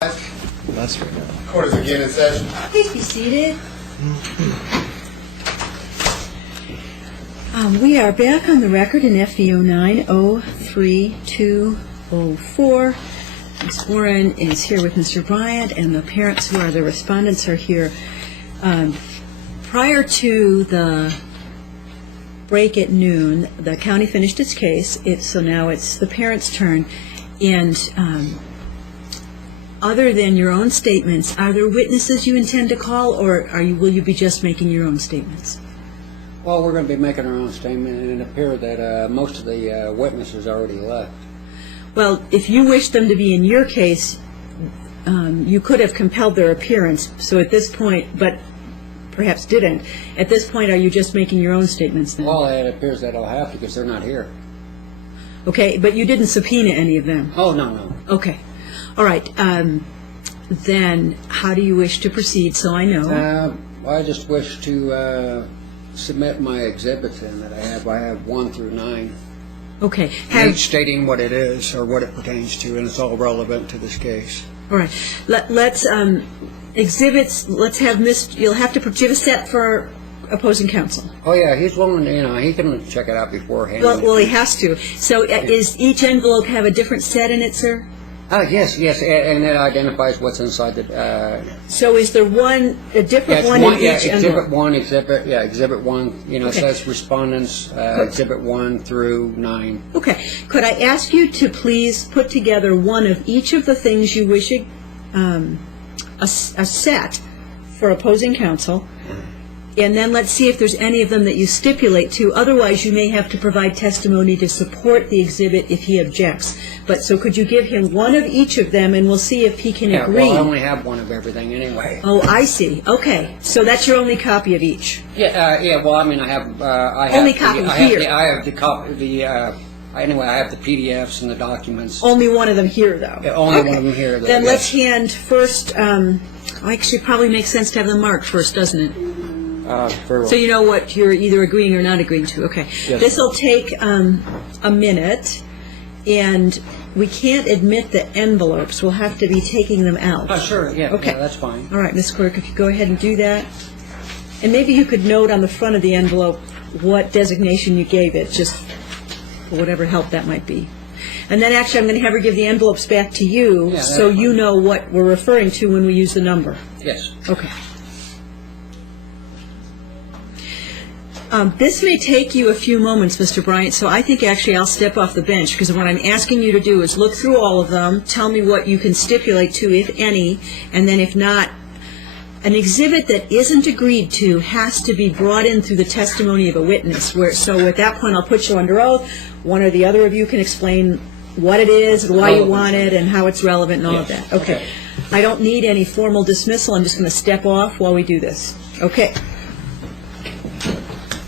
That's right now. Court is again in session. Please be seated. We are back on the record in FVO 903-204. Ms. Warren is here with Mr. Bryant, and the parents who are the respondents are here. Prior to the break at noon, the county finished its case, so now it's the parents' turn. And other than your own statements, are there witnesses you intend to call, or will you be just making your own statements? Well, we're going to be making our own statement, and it appears that most of the witnesses already left. Well, if you wish them to be in your case, you could have compelled their appearance. So at this point, but perhaps didn't. At this point, are you just making your own statements then? Well, it appears that I'll have to because they're not here. Okay, but you didn't subpoena any of them? Oh, no. Okay. All right. Then how do you wish to proceed so I know? I just wish to submit my exhibits in that I have. I have 1 through 9. Okay. Each stating what it is or what it pertains to, and it's all relevant to this case. All right. Let's exhibits. Let's have you'll have to give a set for opposing counsel. Oh yeah, he's willing. He can check it out beforehand. Well, he has to. So, is each envelope have a different set in it, sir? Yes, and it identifies what's inside the. So, is there a different one in each envelope? Exhibit 1. It says respondents, exhibit 1 through 9. Okay. Could I ask you to please put together one of each of the things you wish a set for opposing counsel, and then let's see if there's any of them that you stipulate to. Otherwise, you may have to provide testimony to support the exhibit if he objects. But so could you give him one of each of them, and we'll see if he can agree. Well, I only have one of everything anyway. Oh, I see. Okay. So that's your only copy of each. Well, I mean, I have. Only copy here. I have the copy. Anyway, I have the PDFs and the documents. Only one of them here, though. Yeah, only one of them here. Then let's hand first. Actually, it probably makes sense to have them marked first, doesn't it? Very well. So you know what you're either agreeing or not agreeing to. Okay. Yes. This will take a minute, and we can't admit the envelopes. We'll have to be taking them out. Oh, sure. Yeah. Okay. Yeah, that's fine. All right, Ms. Clerk, if you go ahead and do that. And maybe you could note on the front of the envelope what designation you gave it, just for whatever help that might be. And then actually I'm going to have her give the envelopes back to you so you know what we're referring to when we use the number. Yes. Okay. This may take you a few moments, Mr. Bryant, so I think actually I'll step off the bench, because what I'm asking you to do is look through all of them, tell me what you can stipulate to, if any, and then if not, an exhibit that isn't agreed to has to be brought in through the testimony of a witness. So at that point I'll put you under oath. One or the other of you can explain what it is, and why you want it, and how it's relevant, and all of that. Okay. I don't need any formal dismissal. I'm just going to step off while we do this. Okay.